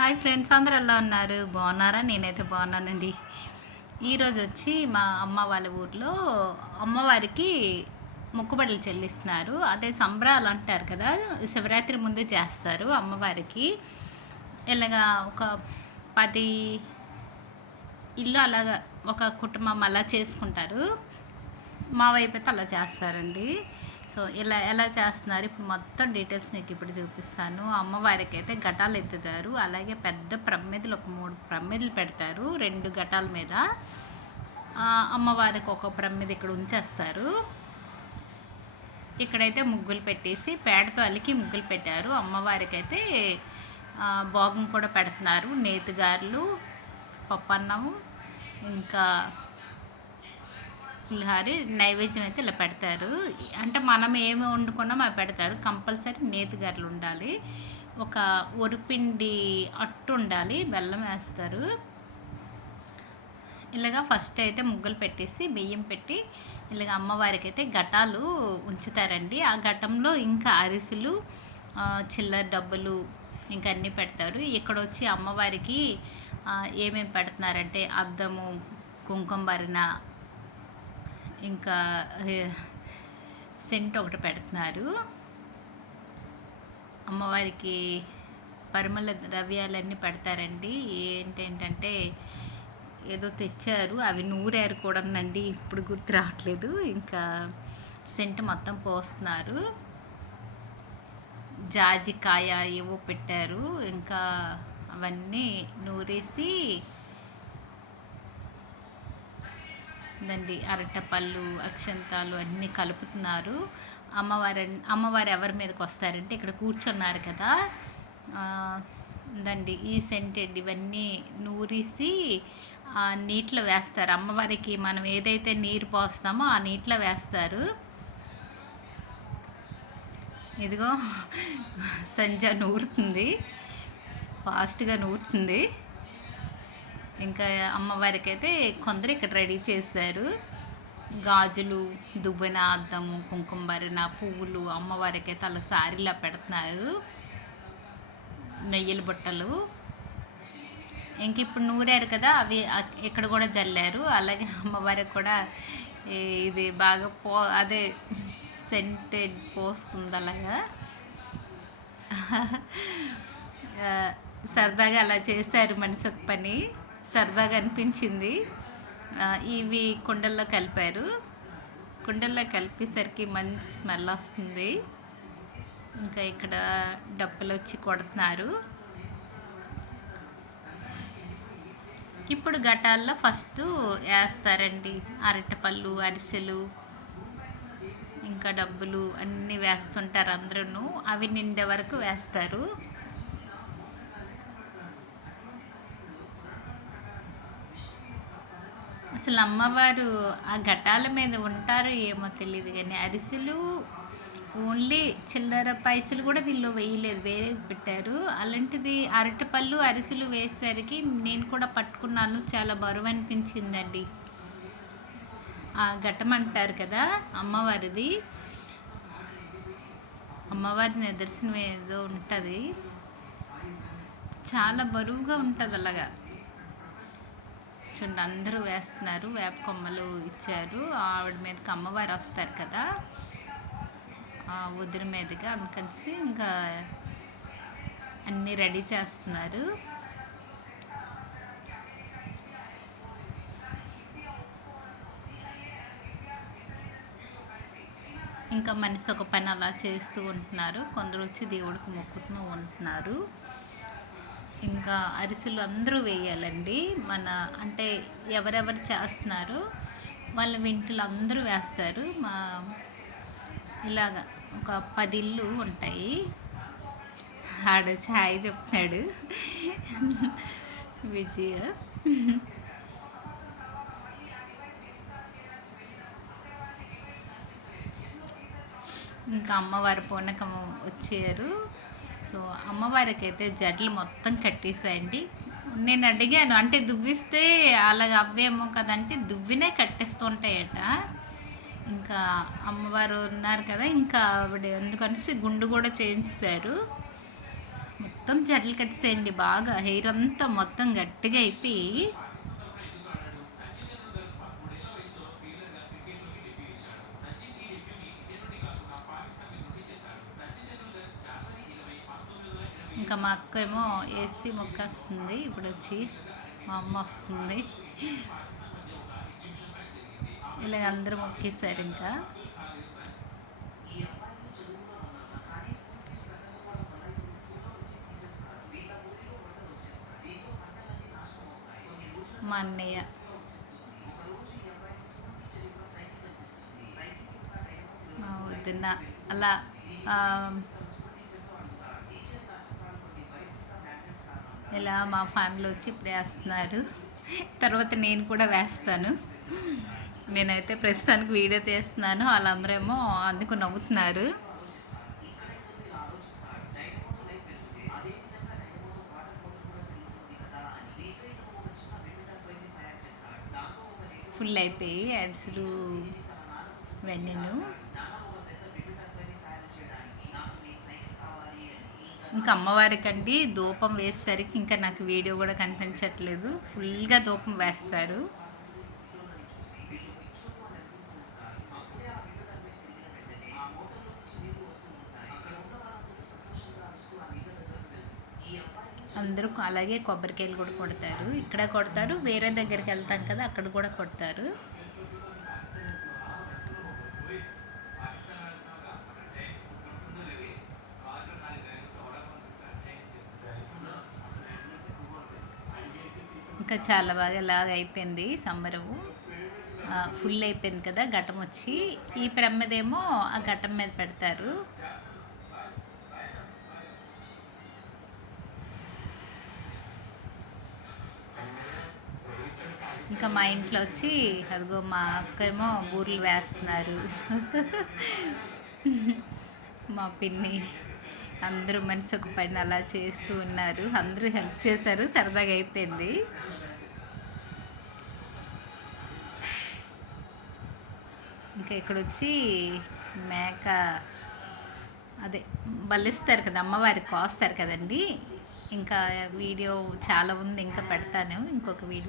Hi friends అందరు ఎలా ఉన్నారు? బాగున్నారా? నేనైతే బాగున్నానండి. ఈరోజు వచ్చి మా అమ్మ వాళ్ళ ఊర్లో అమ్మవారికి మొక్కుబడులు చెల్లిస్తున్నారు. అదే సంబరాలు అంటారు కదా శివరాత్రి ముందు చేస్తారు అమ్మవారికి. ఇలాగా ఒక పది ఇల్లు అలాగా ఒక కుటుంబం అలా చేసుకుంటారు. మా వైపు అయితే అలా చేస్తారండి. సో ఇలా ఎలా చేస్తున్నారు? ఇప్పుడు మొత్తం డీటెయిల్స్ మీకు ఇప్పుడు చూపిస్తాను. అమ్మవారికి అయితే ఘటాలు ఎత్తుతారు. అలాగే పెద్ద ప్రమ్మిదలు ఒక మూడు ప్రమ్మిదలు పెడతారు రెండు ఘటాల మీద. అమ్మవారికి ఒక ప్రమ్మిది ఇక్కడ ఉంచేస్తారు. ఇక్కడైతే ముగ్గులు పెట్టేసి పేడతో అలికి ముగ్గులు పెట్టారు. అమ్మవారికి అయితే భోగం కూడా పెడుతున్నారు. నేతిగారులు పప్పన్నము ఇంకా పులిహారి నైవేద్యం అయితే ఇలా పెడతారు. అంటే మనం ఏమి వండుకున్నామో అవి పెడతారు. కంపల్సరీ నేతిగారులు ఉండాలి. ఒక ఒరిపిండి అట్టు ఉండాలి. బెల్లం వేస్తారు. ఇలాగా ఫస్ట్ అయితే ముగ్గులు పెట్టేసి బియ్యం పెట్టి ఇలాగ అమ్మవారికి అయితే ఘటాలు ఉంచుతారండి. ఆ ఘటంలో ఇంకా అరిసెలు చిల్లర డబ్బులు ఇంకా అన్నీ పెడతారు. ఇక్కడ వచ్చి అమ్మవారికి ఏమేమి పెడుతున్నారంటే అద్దము కుంకుమ భరణ ఇంకా సెంట్ ఒకటి పెడుతున్నారు. అమ్మవారికి పరిమళ ద్రవ్యాలన్నీ పెడతారండి. ఏంటంటే ఏదో తెచ్చారు అవి నూరారు కూడానండి. ఇప్పుడు గుర్తు రావట్లేదు. ఇంకా సెంట్ మొత్తం పోస్తున్నారు. జాజికాయ ఏవో పెట్టారు. ఇంకా అవన్నీ నూరేసి దండి అరటపళ్ళు అక్షంతాలు అన్నీ కలుపుతున్నారు. అమ్మవారి అమ్మవారు ఎవరి మీదకి వస్తారంటే ఇక్కడ కూర్చున్నారు కదా. దండి ఈ సెంటెడ్ ఇవన్నీ నూరిసి ఆ నీటిలో వేస్తారు. అమ్మవారికి మనం ఏదైతే నీరు పోస్తామో ఆ నీటిలో వేస్తారు. ఇదిగో సంజ నూరుతుంది. ఫాస్ట్గా నూరుతుంది. ఇంకా అమ్మవారికి అయితే కొందరు ఇక్కడ రెడీ చేశారు. గాజులు దువ్వెన అద్దము కుంకుమ పువ్వులు అమ్మవారికి అయితే అలా సారీలా పెడుతున్నారు. నెయ్యిల బుట్టలు. ఇంక ఇప్పుడు నూరారు కదా అవి ఇక్కడ కూడా జల్లారు. అలాగే అమ్మవారికి కూడా ఇది బాగా పో అదే సెంటెడ్ పోస్తుంది అలాగా. సరదాగా అలా చేస్తారు మనసు పని. సరదాగా అనిపించింది. ఇవి కుండల్లో కలిపారు. కుండల్లో కలిపేసరికి మంచి స్మెల్ వస్తుంది. ఇంకా ఇక్కడ డప్పులు వచ్చి కొడుతున్నారు. ఇప్పుడు ఘటాల్లో ఫస్ట్ వేస్తారండి. అరటిపళ్ళు అరిసెలు ఇంకా డబ్బులు అన్నీ వేస్తుంటారు అందరూ అవి నిండే వరకు వేస్తారు. అసలు అమ్మవారు ఆ ఘటాల మీద ఉంటారో ఏమో తెలియదు కానీ అరిసెలు ఓన్లీ చిల్లర పైసలు కూడా దీనిలో వేయలేదు వేరే పెట్టారు. అలాంటిది అరటిపళ్ళు అరిసెలు వేసేసరికి నేను కూడా పట్టుకున్నాను చాలా బరువు అనిపించిందండి. ఆ ఘటం అంటారు కదా అమ్మవారిది. అమ్మవారి నిదర్శనం ఏదో ఉంటుంది. చాలా బరువుగా ఉంటుంది అలాగా చూడండి అందరూ వేస్తున్నారు. వేప కొమ్మలు ఇచ్చారు. ఆవిడ మీదకి అమ్మవారు వస్తారు కదా. ఆ ఉదిరి మీదుగా అందుకనిసి ఇంకా అన్నీ రెడీ చేస్తున్నారు. ఇంకా మనిషి ఒక పని అలా చేస్తూ ఉంటున్నారు. కొందరు వచ్చి దేవుడికి మొక్కుతూ ఉంటున్నారు. ఇంకా అరిసెలు అందరూ వేయాలండి. మన అంటే ఎవరెవరు చేస్తున్నారో వాళ్ళ వింటలు అందరూ వేస్తారు. మా ఇలాగ ఒక పది ఇల్లు ఉంటాయి. ఆడ ఛాయ్ చెప్తాడు. విజయ. ఇంకా అమ్మవారి పూనకం వచ్చారు. సో అమ్మవారికి అయితే జడలు మొత్తం కట్టేసాయండి నేను అడిగాను అంటే దువ్విస్తే అలాగ అవ్వేమో కదంటే దువ్వినే కట్టేస్తూ ఉంటాయట ఇంకా అమ్మవారు ఉన్నారు కదా ఇంకా ఆవిడ ఎందుకనేసి గుండు కూడా చేయించారు. మొత్తం మొత్తం జడలు కట్టేసేయండి బాగా హెయిర్ అంతా మొత్తం గట్టిగా అయిపోయి ఇంకా మా అక్క ఏమో ఏసీ మొక్క వస్తుంది ఇప్పుడు వచ్చి మా అమ్మ వస్తుంది. ఇలా అందరూ మొక్కేశారు ఇంకా. మా అన్నయ్య. మా అలా ఇలా మా ఫ్యామిలీ వచ్చి ఇప్పుడు వేస్తున్నారు. తర్వాత నేను కూడా వేస్తాను. నేనైతే ప్రస్తుతానికి వీడియో తీస్తున్నాను. వాళ్ళందరేమో అందుకు నవ్వుతున్నారు. ఫుల్ అయిపోయి అసలు వెన్నెను ఇంకా అమ్మవారికండి ధూపం వేసేసరికి ఇంకా నాకు వీడియో కూడా కనిపించట్లేదు. ఫుల్గా ధూపం వేస్తారు. అందరూ అలాగే కొబ్బరికాయలు కూడా కొడతారు. ఇక్కడ కొడతారు వేరే దగ్గరికి వెళ్తాం కదా అక్కడ కూడా కొడతారు. ఇంకా చాలా బాగా ఇలాగ అయిపోయింది సంబరము ఫుల్ అయిపోయింది కదా ఘటం వచ్చి. ఈ ప్రమ్మదేమో ఆ ఘటం మీద పెడతారు. ఇంకా మా ఇంట్లో వచ్చి అదిగో మా అక్క ఏమో బూర్లు వేస్తున్నారు. మా పిన్ని. అందరూ మనిషి ఒక పని అలా చేస్తూ ఉన్నారు. అందరూ హెల్ప్ చేశారు. సరదాగా అయిపోయింది. ఇంకా ఇక్కడ వచ్చి మేక అదే బలిస్తారు కదా అమ్మవారికి కోస్తారు కదండి. ఇంకా వీడియో చాలా ఉంది ఇంకా పెడతాను. ఇంకొక వీడియో